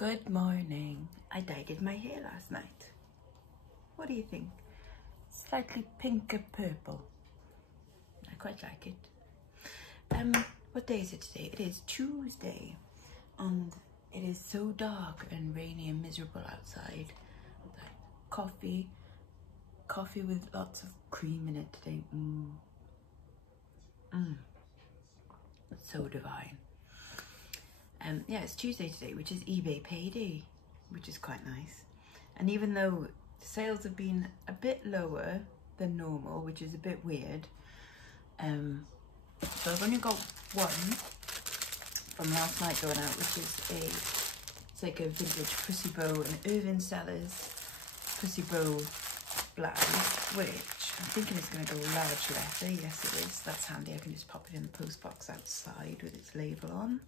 Good morning. I dyed my hair last night. What do you think? Slightly pinker purple. I quite like it. What day is it today? It is Tuesday, and it is so dark and rainy and miserable outside. Coffee with lots of cream in it today. It's so divine. Yeah, it's Tuesday today, which is eBay Payday, which is quite nice. And even though sales have been a bit lower than normal, which is a bit weird, so I've only got one from last night going out, which is it's like a vintage Pussy Bow, an Irving Sellers Pussy Bow black, which I'm thinking is going to go large letter. Yes, it is. That's handy. I can just pop it in the post box outside with its label on.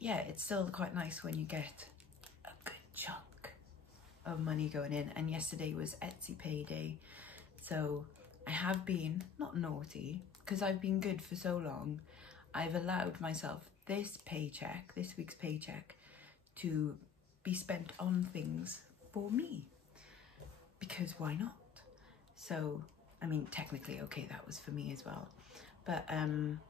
Yeah, it's still quite nice when you get a good chunk of money going in. And yesterday was Etsy Payday, so I have been not naughty because I've been good for so long. I've allowed myself this week's paycheck, to be spent on things for me, because why not? So I mean, technically, okay, that was for me as well. But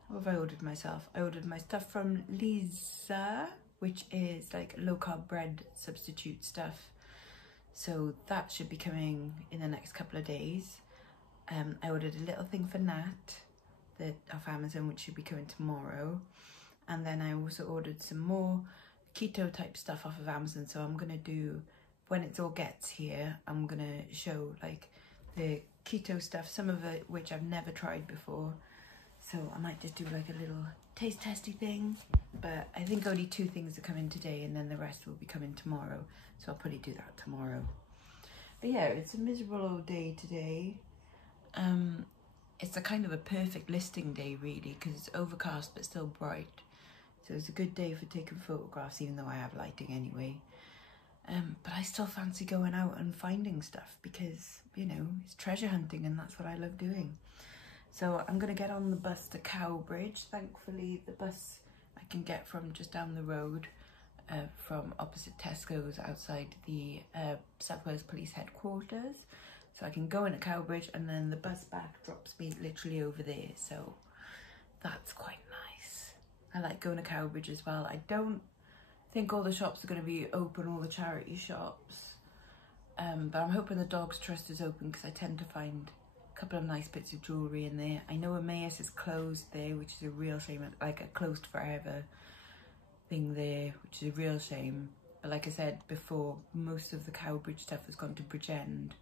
what have I ordered myself? I ordered my stuff from Reseller, which is like low carb bread substitute stuff. So that should be coming in the next couple of days. I ordered a little thing for Nat off Amazon, which should be coming tomorrow. And then I also ordered some more keto type stuff off of Amazon. So I'm gonna do, when it all gets here, I'm gonna show like the keto stuff, some of it which I've never tried before. So I might just do like a little taste testy thing, but I think only 2 things are coming today, and then the rest will be coming tomorrow. So I'll probably do that tomorrow. But yeah, it's a miserable old day today. It's a kind of a perfect listing day really, because it's overcast but still bright. So it's a good day for taking photographs, even though I have lighting anyway. But I still fancy going out and finding stuff because, you know, it's treasure hunting and that's what I love doing. So I'm going to get on the bus to Cowbridge. Thankfully, the bus I can get from just down the road, from opposite Tesco's outside the South Wales Police Headquarters. So I can go into Cowbridge, and then the bus back drops me literally over there. So that's quite nice. I like going to Cowbridge as well. I don't think all the shops are going to be open, all the charity shops. But I'm hoping the Dog's Trust is open, because I tend to find a couple of nice bits of jewellery in there. I know Emmaus is closed there, which is a real shame, like a closed forever thing there, which is a real shame. But like I said before, most of the Cowbridge stuff has gone to Bridgend,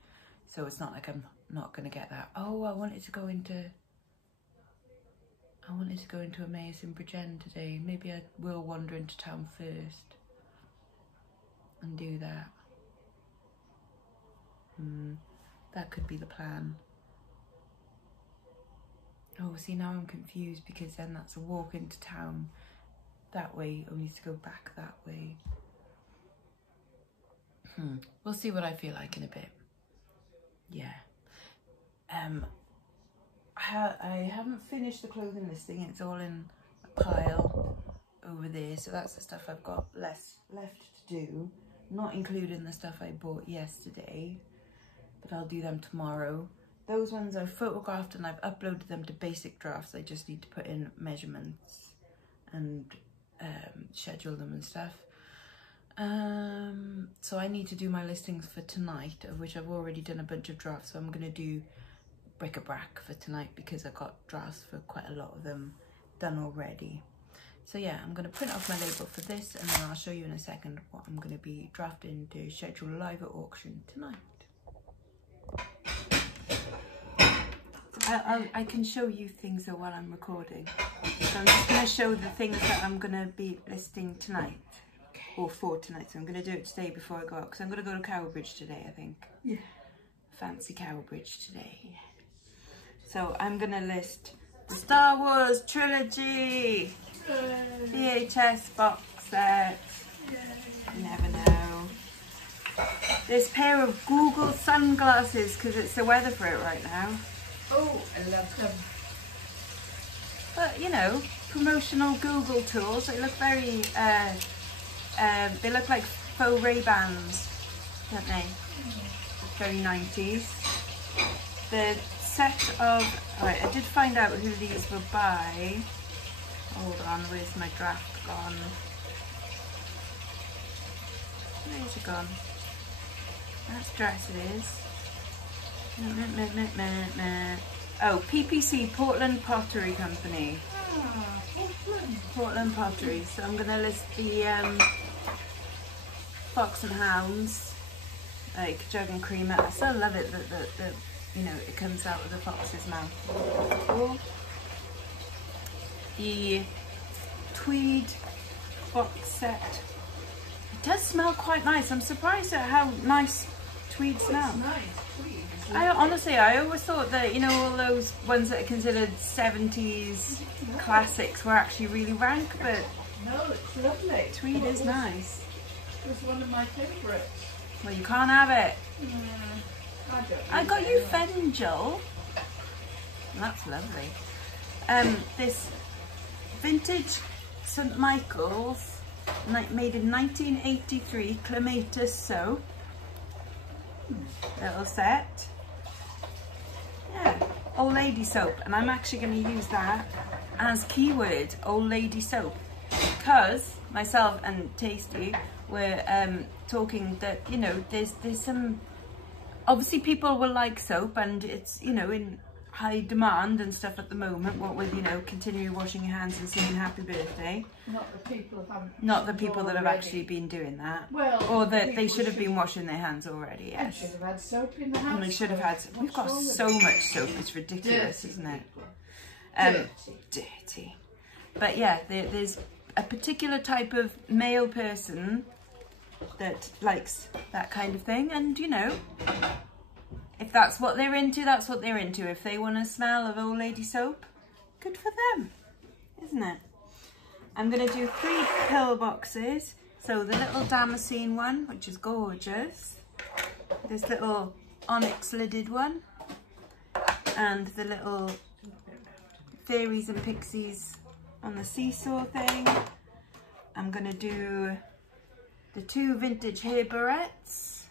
so it's not like I'm not going to get that. Oh, I wanted to go into Emmaus in Bridgend today. Maybe I will wander into town first and do that. That could be the plan. Oh, see, now I'm confused, because then that's a walk into town that way, only to go back that way. We'll see what I feel like in a bit. Yeah. I haven't finished the clothing listing. It's all in a pile over there. So that's the stuff I've got left to do, not including the stuff I bought yesterday, but I'll do them tomorrow. Those ones I've photographed and I've uploaded them to basic drafts. I just need to put in measurements and schedule them and stuff. So I need to do my listings for tonight, of which I've already done a bunch of drafts. So I'm going to do bric-a-brac for tonight, because I've got drafts for quite a lot of them done already. So yeah, I'm going to print off my label for this, and then I'll show you in a second what I'm going to be drafting to schedule live at auction tonight. I can show you things though while I'm recording. So I'm just going to show the things that I'm going to be listing tonight, or for tonight. So I'm going to do it today before I go out, because I'm going to go to Cowbridge today, I think. Yeah. Fancy Cowbridge today. Yeah. So I'm going to list the Star Wars trilogy, VHS box set. You never know. This pair of Google sunglasses, because it's the weather for it right now. Oh, I love them. But, you know, promotional Google tools. They look very They look like faux Ray-Bans, don't they? Very 90s. The set of, right, I did find out who these were by. Hold on, where's my draft gone? Where's it gone? That's dress it is. Oh, PPC, Portland Pottery Company. Ah, Portland. Portland Pottery. So I'm going to list the Fox and Hounds, like jug and creamer. I still love it that the you know, it comes out of the fox's mouth. Cool. The tweed box set. It does smell quite nice. I'm surprised at how nice tweed smells. Nice tweed. I always thought that, you know, all those ones that are considered 70s classics were actually really rank, but no, it's lovely. tweed is nice. It was one of my favourites. Well, you can't have it. I got you anyway. Fengel. That's lovely. This vintage St. Michael's, made in 1983, clematis soap. Little set. Yeah, old lady soap, and I'm actually going to use that as keyword, old lady soap, because myself and Tasty were talking that, you know, there's some, obviously people will like soap, and it's, you know, in high demand and stuff at the moment, what with, you know, continually washing your hands and singing happy birthday. Not the people that have actually been doing that. Well, or that they should have been washing their hands already, yes. They should have had soap in the house. And they should have had, we've got so much soap, it's ridiculous, isn't it? Dirty. But yeah, there's a particular type of male person that likes that kind of thing, and you know, if that's what they're into, that's what they're into. If they want a smell of old lady soap, good for them, isn't it? I'm going to do 3 pill boxes. So the little Damascene one, which is gorgeous. This little onyx lidded one. And the little fairies and pixies on the seesaw thing. I'm going to do the 2 vintage hair barrettes.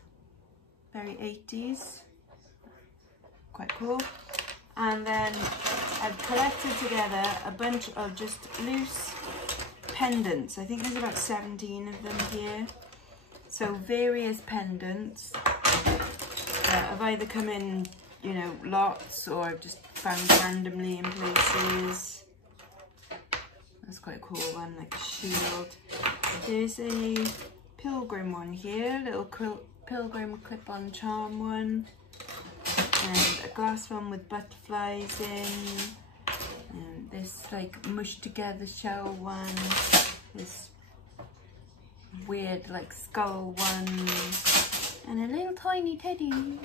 Very 80s. Quite cool. And then I've collected together a bunch of just loose pendants. I think there's about 17 of them here. So various pendants have either come in, you know, lots, or I've just found randomly in places. That's quite a cool one, like a shield. There's a pilgrim one here, little pilgrim clip-on charm one. And a glass one with butterflies in, and this like mushed together shell one, this weird like skull one, and a little tiny teddy.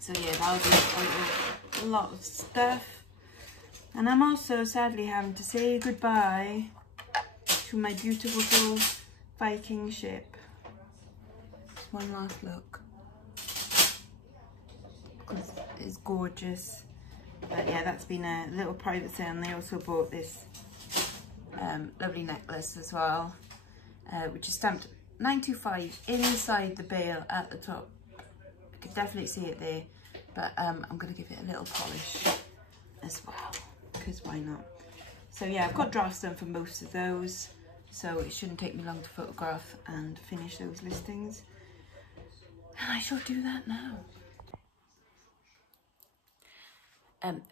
So yeah, that'll be quite a lot of stuff. And I'm also sadly having to say goodbye to my beautiful Viking ship. One last look. It's gorgeous. But yeah, that's been a little private sale, and they also bought this lovely necklace as well, which is stamped 925 inside the bail at the top. You can definitely see it there, but I'm going to give it a little polish as well, because why not? So yeah, I've got drafts done for most of those, so it shouldn't take me long to photograph and finish those listings, and I shall do that now.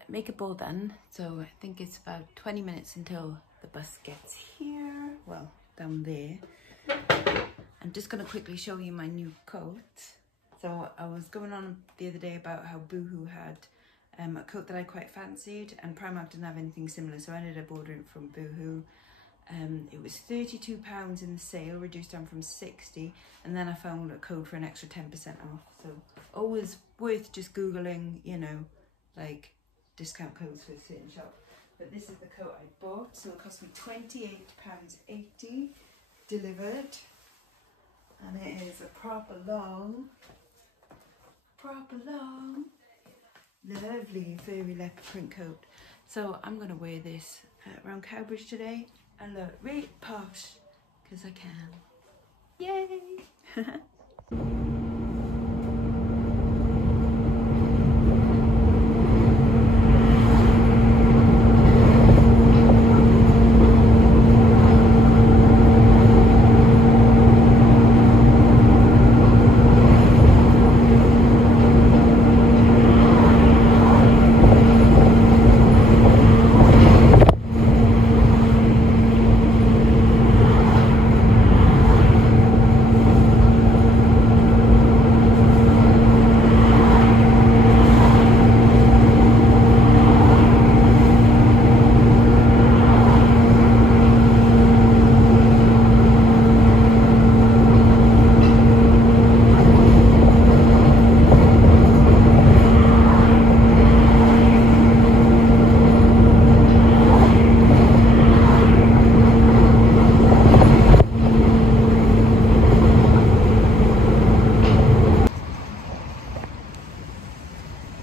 Makeup all done, so I think it's about 20 minutes until the bus gets here, well, down there. I'm just going to quickly show you my new coat. So I was going on the other day about how Boohoo had a coat that I quite fancied, and Primark didn't have anything similar, so I ended up ordering it from Boohoo. It was £32 in the sale, reduced down from 60, and then I found a code for an extra 10% off, so always worth just Googling, you know, like discount codes for a certain shop. But this is the coat I bought, so it cost me £28.80 delivered, and it is a proper long, lovely furry leopard print coat. So I'm going to wear this around Cowbridge today and look really posh, because I can. Yay!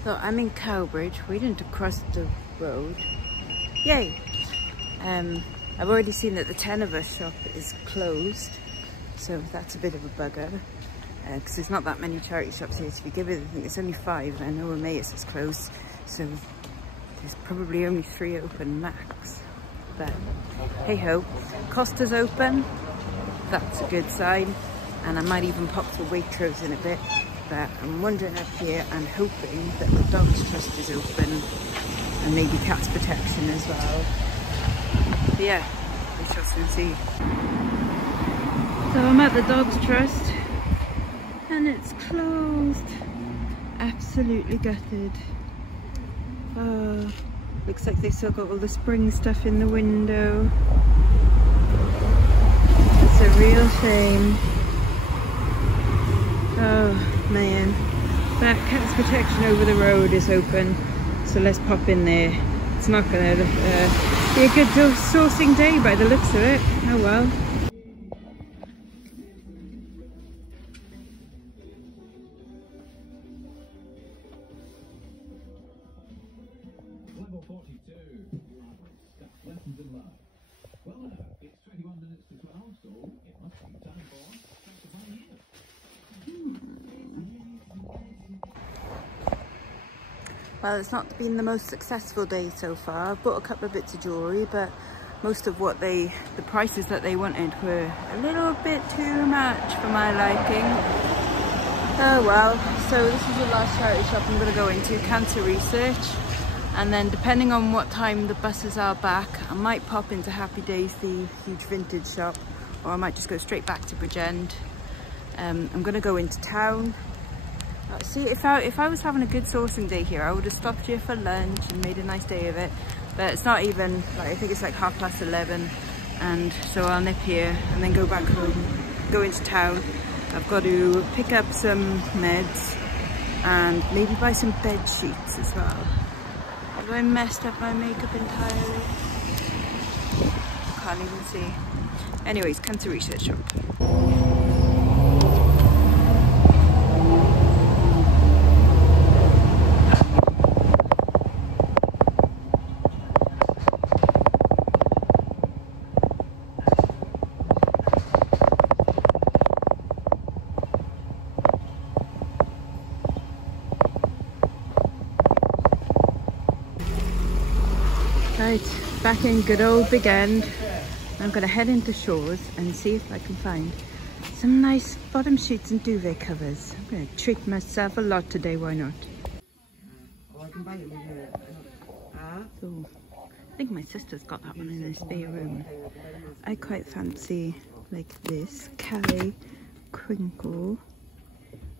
So I'm in Cowbridge, waiting to cross the road. Yay! I've already seen that the 10 of us shop is closed, so that's a bit of a bugger. Because there's not that many charity shops here to begin with. I think there's only 5, and I know Emmaus is closed, so there's probably only 3 open max. But hey ho, Costa's open, that's a good sign, and I might even pop to Waitrose in a bit. But I'm wandering up here and hoping that the Dogs Trust is open, and maybe Cats Protection as well. But yeah, we shall soon see. So I'm at the Dogs Trust and it's closed. Absolutely gutted. Oh, looks like they still got all the spring stuff in the window. It's a real shame. Oh man, that Cats Protection over the road is open, so let's pop in there. It's not gonna be a good sourcing day by the looks of it. Oh well. Level 42. Lessons in life. Well, it's 21 minutes to 12, so it must be time for Sanctify Here. Well, it's not been the most successful day so far. I've bought a couple of bits of jewellery, but most of what the prices that they wanted were a little bit too much for my liking. Oh well, so this is the last charity shop I'm going to go into, Cancer Research. And then depending on what time the buses are back, I might pop into Happy Days, the huge vintage shop, or I might just go straight back to Bridgend. I'm going to go into town. See, if I was having a good sourcing day here, I would have stopped here for lunch and made a nice day of it. But it's not even, like, I think it's like 11:30, and so I'll nip here and then go back home, go into town. I've got to pick up some meds and maybe buy some bed sheets as well. Have I messed up my makeup entirely? Can't even see. Anyways, Cancer Research shop. Right, back in good old Big End. I'm going to head into Shaw's and see if I can find some nice bottom sheets and duvet covers. I'm going to treat myself a lot today, why not? So, I think my sister's got that one in her spare room. I quite fancy like this Calais crinkle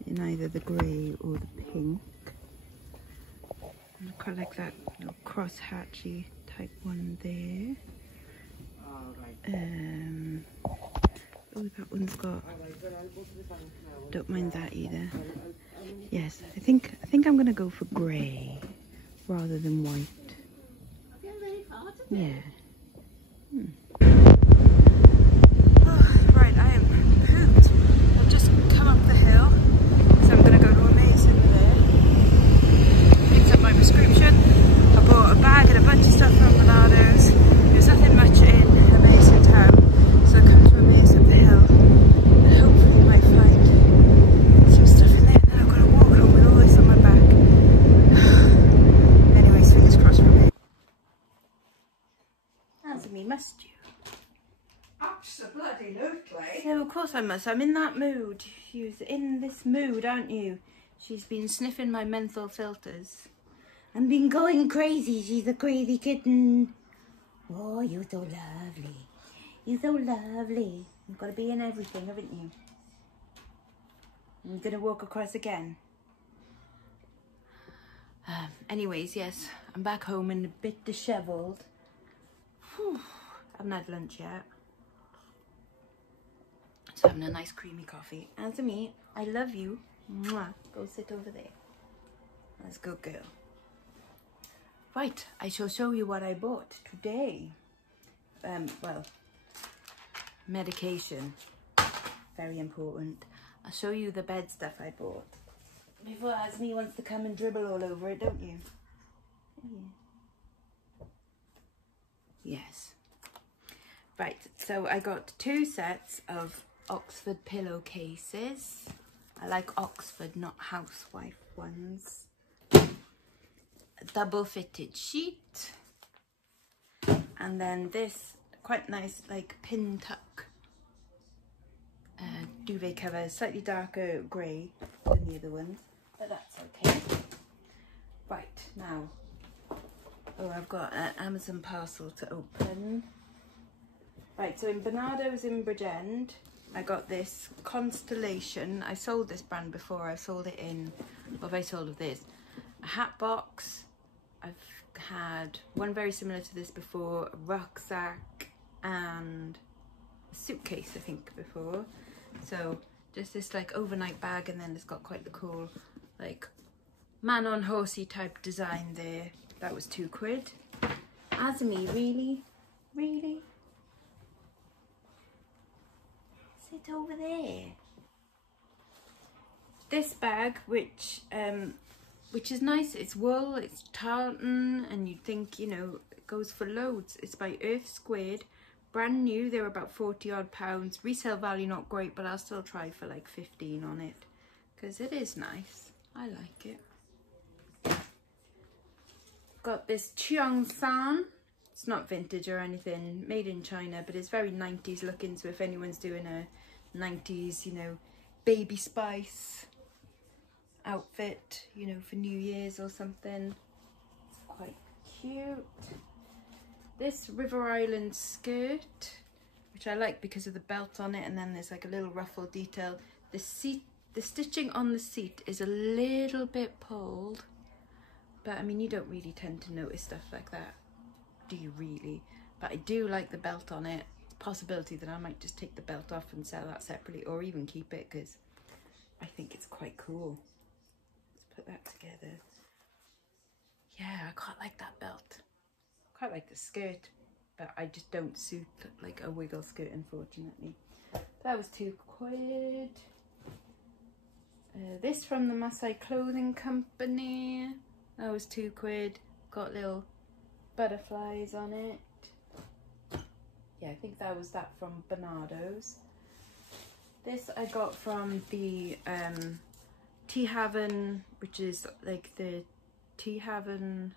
in either the grey or the pink. I quite like that little cross hatchy type one there. Oh, that one's got, don't mind that either. Yes, I think I'm gonna go for grey rather than white. Yeah. Oh, right, I am pooped. I've just come up the hill, so I'm gonna go to Emmaus over there. Picked up my prescription. I bought a bag and a bunch of stuff from Bernardo's. There's nothing much in Emmaus in town, so I come to Emmaus must you? Absolutely. So of course I must. I'm in that mood. You're in this mood, aren't you? She's been sniffing my menthol filters. And been going crazy. She's a crazy kitten. Oh, you're so lovely. You're so lovely. You've got to be in everything, haven't you? I'm going to walk across again. Anyways, yes, I'm back home and a bit dishevelled. Whew. I haven't had lunch yet. So having a nice creamy coffee. And to me, I love you. Mwah. Go sit over there. That's a good girl. Right, I shall show you what I bought today. Well, medication. Very important. I'll show you the bed stuff I bought. Before Asmi wants to come and dribble all over it, don't you? Yes. Right, so I got 2 sets of Oxford pillowcases. I like Oxford, not housewife ones. A double fitted sheet. And then this quite nice like pin tuck duvet cover, slightly darker grey than the other ones, but that's okay. Right, now, oh, I've got an Amazon parcel to open. Right, so in Bernardo's in Bridgend, I got this Constellation. I sold this brand before. I sold it in, what have I sold of this? A hat box. I've had one very similar to this before, a rucksack and a suitcase, I think, before. So just this like overnight bag, and then it's got quite the cool like man on horsey type design there. That was £2. Azmi, really? Really? Sit over there. This bag, which is nice, it's wool, it's tartan, and you'd think, you know, it goes for loads. It's by Earth Squared, brand new. They were about 40 odd pounds. Resale value not great, but I'll still try for like 15 on it because it is nice. I like it. Got this Cheongsan. It's not vintage or anything, made in China, but it's very 90s looking. So if anyone's doing a 90s, you know, Baby Spice outfit, you know, for New Year's or something, it's quite cute. This River Island skirt, which I like because of the belt on it, and then there's like a little ruffle detail. The seat, the stitching on the seat is a little bit pulled, but I mean, you don't really tend to notice stuff like that, do you really? But I do like the belt on it. It's a possibility that I might just take the belt off and sell that separately, or even keep it because I think it's quite cool. Let's put that together. Yeah, I quite like that belt. Quite like the skirt, but I just don't suit like a wiggle skirt, unfortunately. That was £2. This from the Maasai Clothing Company. That was £2. Got little butterflies on it. Yeah, I think that was that from Bernardo's. This I got from the Tea Haven, which is like the Tea Haven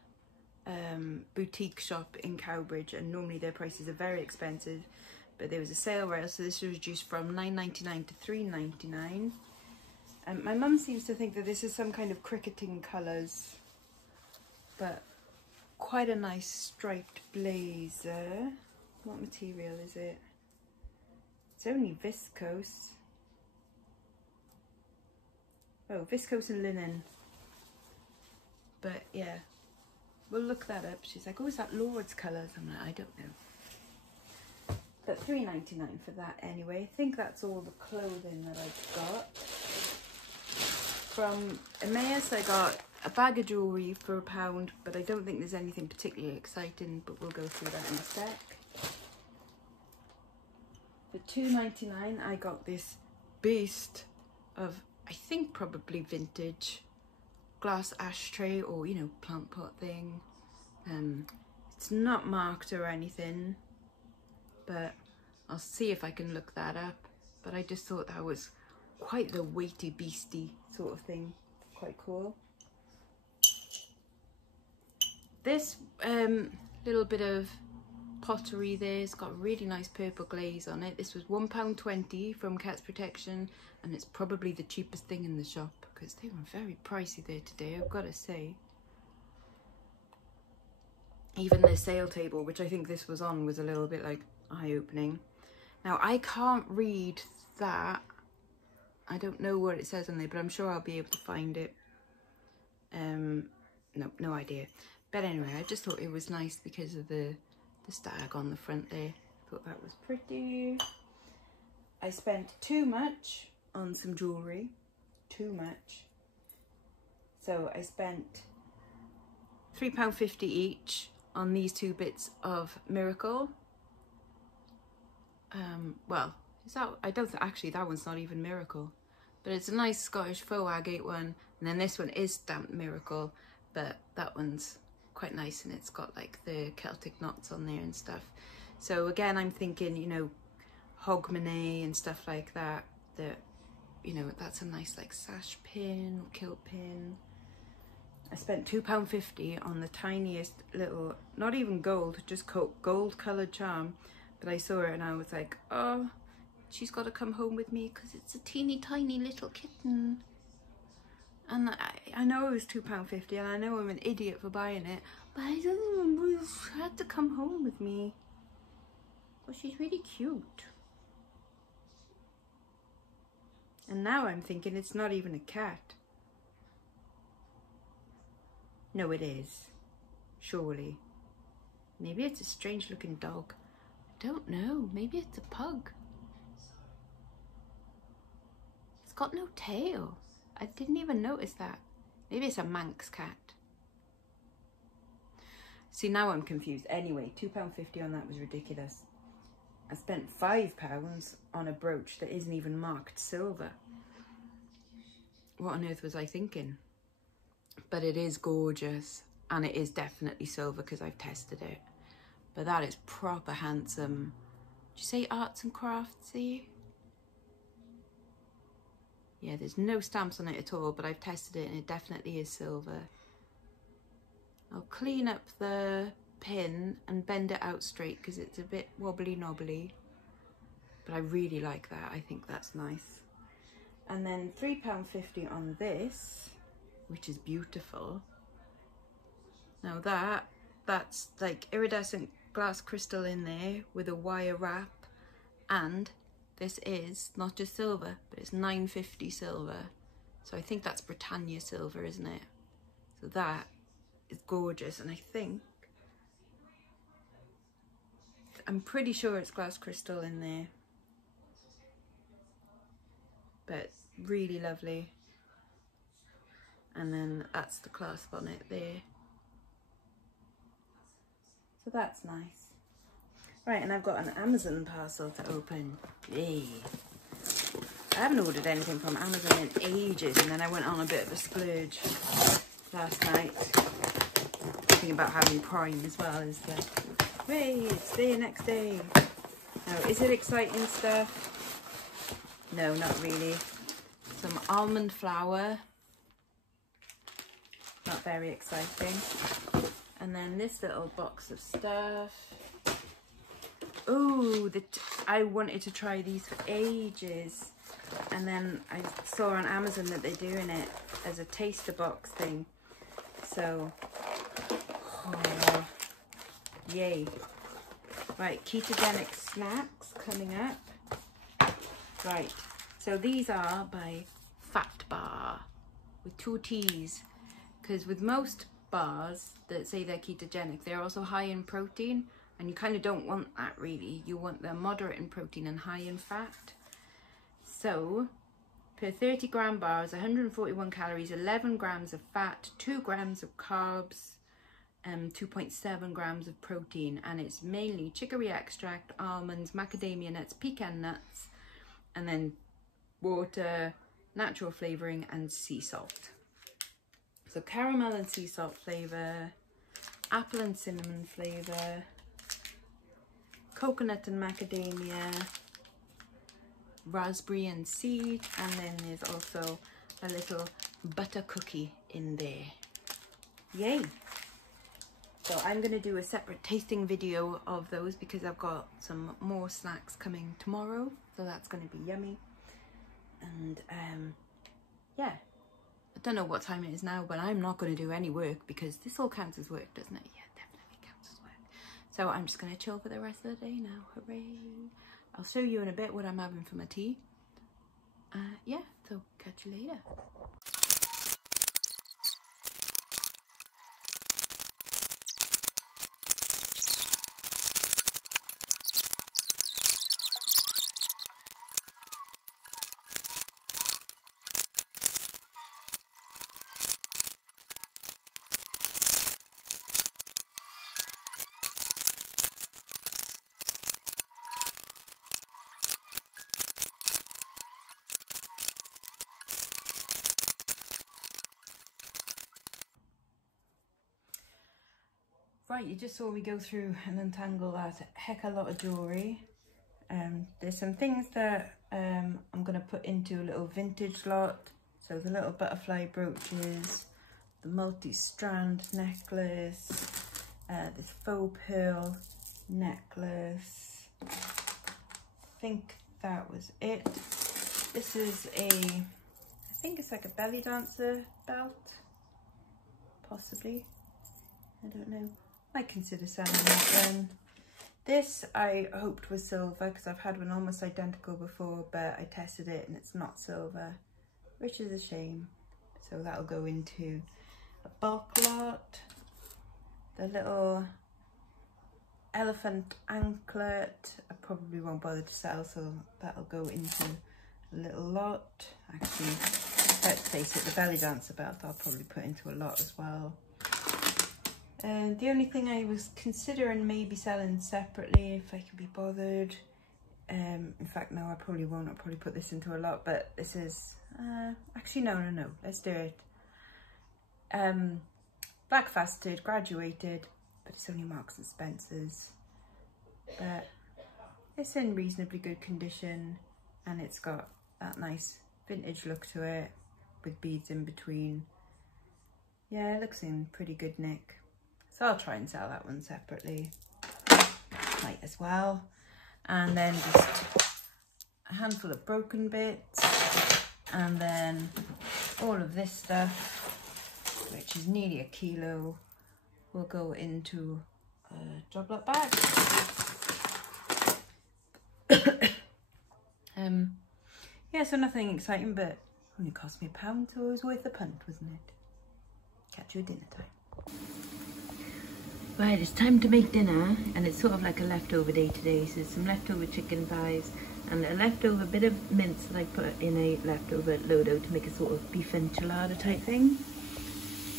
boutique shop in Cowbridge, and normally their prices are very expensive, but there was a sale rail, so this was reduced from £9.99 to £3.99. My mum seems to think that this is some kind of cricketing colours, but quite a nice striped blazer. What material is it? It's only viscose. Oh, viscose and linen. But yeah, we'll look that up. She's like, oh, is that Lord's colours? I'm like, I don't know. But £3.99 for that anyway. I think that's all the clothing that I've got. From Emmaus, I got a bag of jewellery for £1, but I don't think there's anything particularly exciting, but we'll go through that in a sec. For £2.99, I got this beast of, I think, probably vintage glass ashtray, or, you know, plant pot thing. It's not marked or anything, but I'll see if I can look that up. But I just thought that was quite the weighty beastie sort of thing. Quite cool. This little bit of pottery there. It's got a really nice purple glaze on it. This was £1.20 from Cats Protection, and it's probably the cheapest thing in the shop because they were very pricey there today, I've got to say. Even the sale table, which I think this was on, was a little bit like eye-opening. Now I can't read that. I don't know what it says on there, but I'm sure I'll be able to find it. No idea. But anyway, I just thought it was nice because of the stag on the front there. Thought that was pretty. I spent too much on some jewellery. Too much. So I spent £3.50 each on these two bits of Miracle. Well, is that, I don't think, actually that one's not even Miracle, but it's a nice Scottish faux agate one, and then this one is stamped Miracle, but that one's quite nice and it's got like the Celtic knots on there and stuff. So again, I'm thinking, you know, hogmanay and stuff like that, that, you know, that's a nice like sash pin, kilt pin. I spent £2.50 on the tiniest little, not even gold, just gold coloured charm. But I saw it and I was like, oh, she's got to come home with me because it's a teeny tiny little kitten. And I know it was £2.50 and I know I'm an idiot for buying it, but I don't know, she had to come home with me. Well, she's really cute. And now I'm thinking it's not even a cat. No, it is. Surely. Maybe it's a strange looking dog. I don't know. Maybe it's a pug. It's got no tail. I didn't even notice that. Maybe it's a Manx cat. See, now I'm confused. Anyway, £2.50 on that was ridiculous. I spent £5 on a brooch that isn't even marked silver. What on earth was I thinking? But it is gorgeous, and it is definitely silver because I've tested it. But that is proper handsome. Did you say arts and craftsy? Yeah, there's no stamps on it at all, but I've tested it and it definitely is silver. I'll clean up the pin and bend it out straight because it's a bit wobbly knobbly. But I really like that. I think that's nice. And then £3.50 on this, which is beautiful. Now that's like iridescent glass crystal in there with a wire wrap, and this is not just silver, but it's £9.50 silver. So I think that's Britannia silver, isn't it? So that is gorgeous, and I'm pretty sure it's glass crystal in there. But really lovely. And then that's the clasp on it there. So that's nice. Right, and I've got an Amazon parcel to open. Yay. I haven't ordered anything from Amazon in ages, and then I went on a bit of a splurge last night. Thinking about having Prime as well as the, hey, it's the next day. Now, is it exciting stuff? No, not really. Some almond flour. Not very exciting. And then this little box of stuff. Oh, I wanted to try these for ages. And then I saw on Amazon that they're doing it as a taster box thing. So, oh, yay. Right, Ketogenic Snacks coming up. Right, so these are by Fat Bar with 2 T's. Because with most bars that say they're ketogenic, they're also high in protein, and you kind of don't want that really. You want them moderate in protein and high in fat. So per 30 gram bar is 141 calories, 11 grams of fat, 2 grams of carbs, 2.7 grams of protein, and it's mainly chicory extract, almonds, macadamia nuts, pecan nuts, and then water, natural flavoring, and sea salt. So caramel and sea salt flavor, apple and cinnamon flavor, coconut and macadamia, raspberry and seed, and then there's also a little butter cookie in there. Yay! So I'm going to do a separate tasting video of those because I've got some more snacks coming tomorrow. So that's going to be yummy. And yeah, I don't know what time it is now, but I'm not going to do any work because this all counts as work, doesn't it? Yeah, definitely counts as work. So I'm just going to chill for the rest of the day now. Hooray. I'll show you in a bit what I'm having for my tea. Yeah, so catch you later. Right, you just saw me go through and untangle that heck a lot of jewellery. There's some things that I'm going to put into a little vintage lot. So the little butterfly brooches, the multi-strand necklace, this faux pearl necklace. I think that was it. This is I think it's like a belly dancer belt, possibly. I don't know. I consider selling that then. This I hoped was silver because I've had one almost identical before, but I tested it and it's not silver, which is a shame. So that'll go into a bulk lot. The little elephant anklet I probably won't bother to sell, so that'll go into a little lot. Actually, let's face it, the belly dancer belt I'll probably put into a lot as well. And the only thing I was considering maybe selling separately if I could be bothered. In fact, no, I probably won't. I'll probably put this into a lot, but this is, actually, no, let's do it. Black faceted, graduated, but it's only Marks and Spencer's. But it's in reasonably good condition and it's got that nice vintage look to it with beads in between. Yeah, it looks in pretty good nick. So I'll try and sell that one separately. Might as well. And then just a handful of broken bits. And then all of this stuff, which is nearly a kilo, will go into a job lot bag. Yeah, so nothing exciting, but only cost me £1, so it was worth the punt, wasn't it? Catch you at dinner time. Right, it's time to make dinner, and it's sort of like a leftover day today. So some leftover chicken thighs and a leftover bit of mince that I put in a leftover lodo to make a sort of beef enchilada type thing.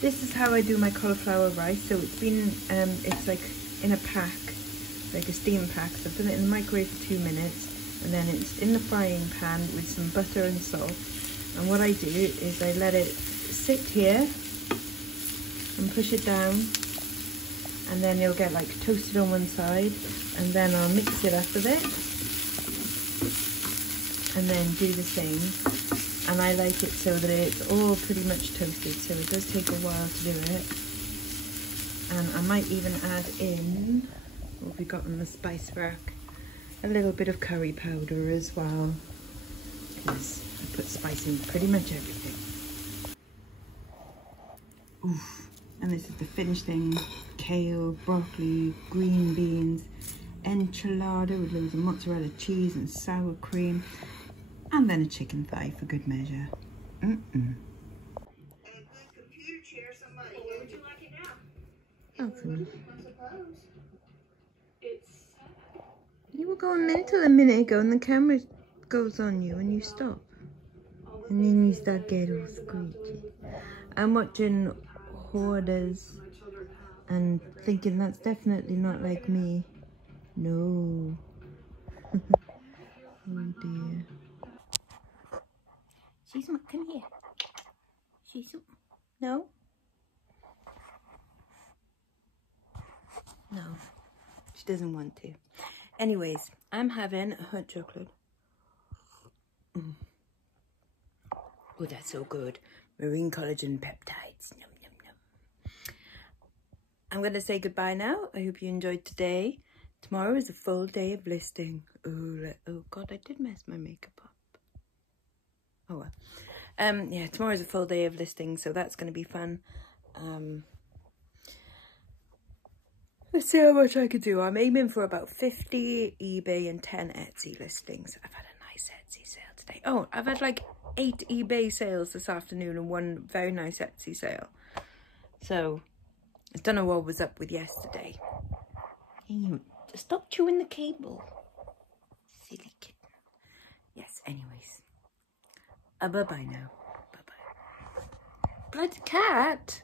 This is how I do my cauliflower rice. So it's been, it's like in a pack, like a steam pack. So I've done it in the microwave for 2 minutes, and then it's in the frying pan with some butter and salt. And what I do is I let it sit here and push it down. And then it'll get like toasted on one side, and then I'll mix it up a bit and then do the same. And I like it so that it's all pretty much toasted, so it does take a while to do it. And I might even add in, what have we got in the spice rack, a little bit of curry powder as well, because I put spice in pretty much everything. Oof. And this is the finished thing: kale, broccoli, green beans, enchilada with loads of mozzarella cheese and sour cream, and then a chicken thigh for good measure. And a good computer chair, somebody. Well, where would you like it now? Oh, for me. I suppose. It's sad. You were going mental a minute ago and the camera goes on you and you stop. And then you start getting all screechy. I'm watching Hoarders and thinking that's definitely not like me. No. Oh dear. Shizu, come here. Shizu. No? No. She doesn't want to. Anyways, I'm having a hot chocolate. Oh, that's so good. Marine collagen peptides. Yum, yum, yum. I'm going to say goodbye now. I hope you enjoyed today. Tomorrow is a full day of listing. Oh God, I did mess my makeup up. Oh well. Yeah, tomorrow is a full day of listing, so that's going to be fun. Let's see how much I can do. I'm aiming for about 50 eBay and 10 Etsy listings. I've had a nice Etsy sale today. Oh, I've had like 8 eBay sales this afternoon and 1 very nice Etsy sale. So, I don't know what was up with yesterday. Stop chewing the cable. Silly kitten. Yes, anyways. Bye-bye now. Bye-bye. Bloody cat!